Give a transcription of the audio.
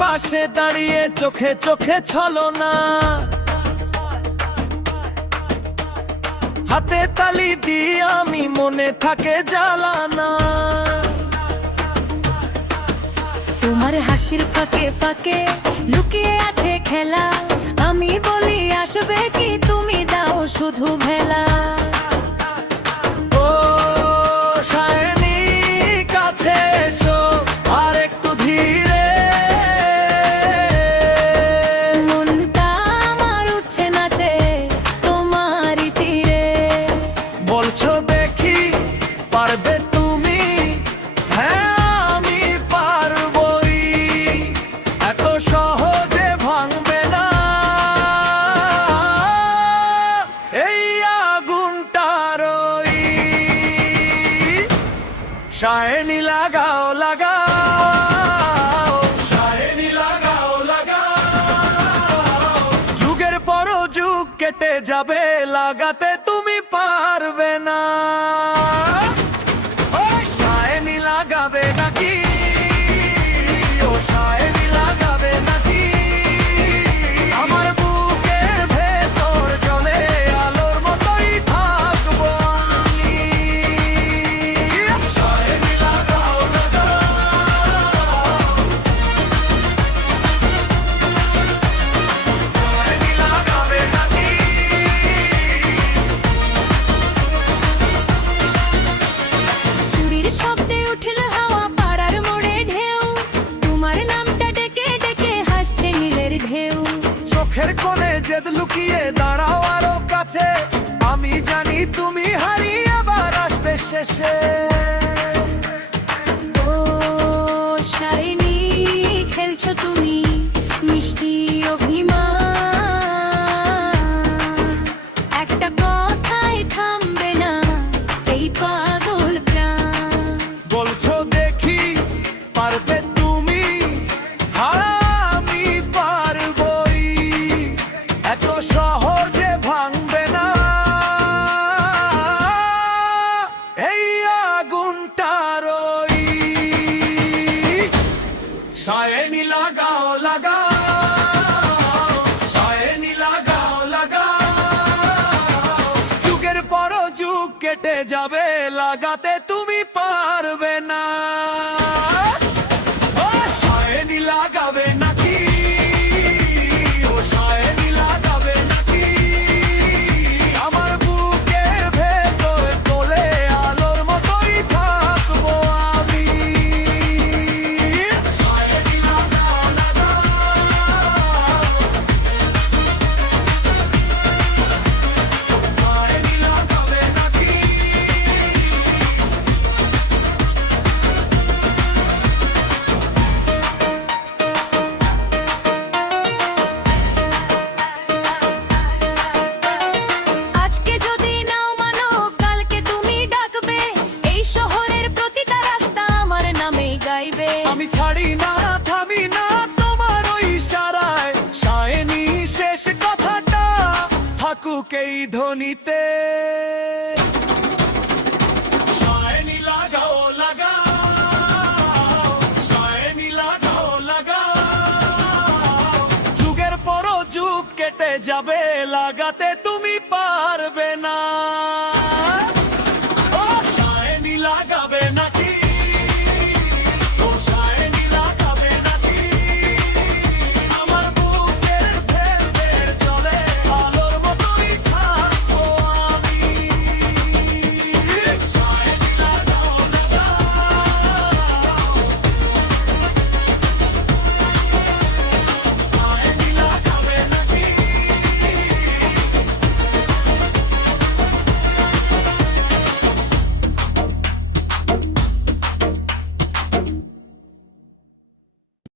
পাশে দাঁড়িয়ে চোখে চোখে ছলনা, হাতে তালি দিয়ে আমি মনে থাকে জ্বালানা। তোমার হাসির ফাঁকে ফাঁকে লুকিয়ে আছে খেলা, আমি বলি আসবে কি তুমি দাও শুধু ভেলা। ও শায়নি কাছে এসো আর একটু ধীরে, মনটা আমার উঠছে নাচে তোমারই তীরে। বলছো দেখি পারবে তুমি, হ্যাঁ আমি পারবই, এত সহজে ভাঙবে না এই আগুনটারই। শায়নি লাগাও লাগাও, শায়নি লাগাও লাগাও, যুগের পর যুগ কেটে যাবে লাগাতে তুমি পারবে না। ওই শায়নি লাগাবে নাকি, ও শায়নি লাগাবে নাকি, আমার বুকের ভেতর জ্বলে আলোর মতোই থাকবো আমি। শায়নি লাগাও লাগাও, শায়নি লাগাবে নাকি। চুরির শব্দে উঠল হাওয়া পাড়ার মোড়ে ঢেউ, তোমার নামটা ডেকে ডেকে হাসছে নীলের ঢেউ। চোখের কোণে জেদ লুকিয়ে দাঁড়াও আরো কাছে, আমি জানি তুমি হারিয়ে আবার আসবে শেষে। ও শায়নি খেলছো তুমি মিষ্টি অভিমান, একটা কথাই থামবে না এই পাগল প্রাণ। বলছো দেখি পারবে তুমি, হ্যাঁ আমি পারবই, এত সহজে ভাঙবে না এই আগুনটারই। শায়নি লাগাও লাগাও, শায়নি লাগাও লাগাও, যুগের পর যুগ কেটে যাবে লাগাতে তুমি পারবে না। ও শায়নি লাগাবে নাকি, ও শায়নি লাগাবে নাকি, আমার বুকের ভেতর তোলে আলোর মতোই থাকবো আমি। শায়নি লাগাও লাগাও, শায়নি লাগাবে নাকি। আজকে যদি নাও মানো কালকে তুমি ডাকবে, এই শহরের প্রতিটা রাস্তা আমার নামে গাইবে। আমি ছাড়ি না থামি না তোমার ওই ইশারায়, শায়নি শেষ কথাটা থাকুক এই ধ্বনিতে। শায়নি লাগাও লাগাও, শায়নি লাগাও লাগাও, যুগের পর যুগ কেটে যাবে লাগাতে তুমি পারবে না।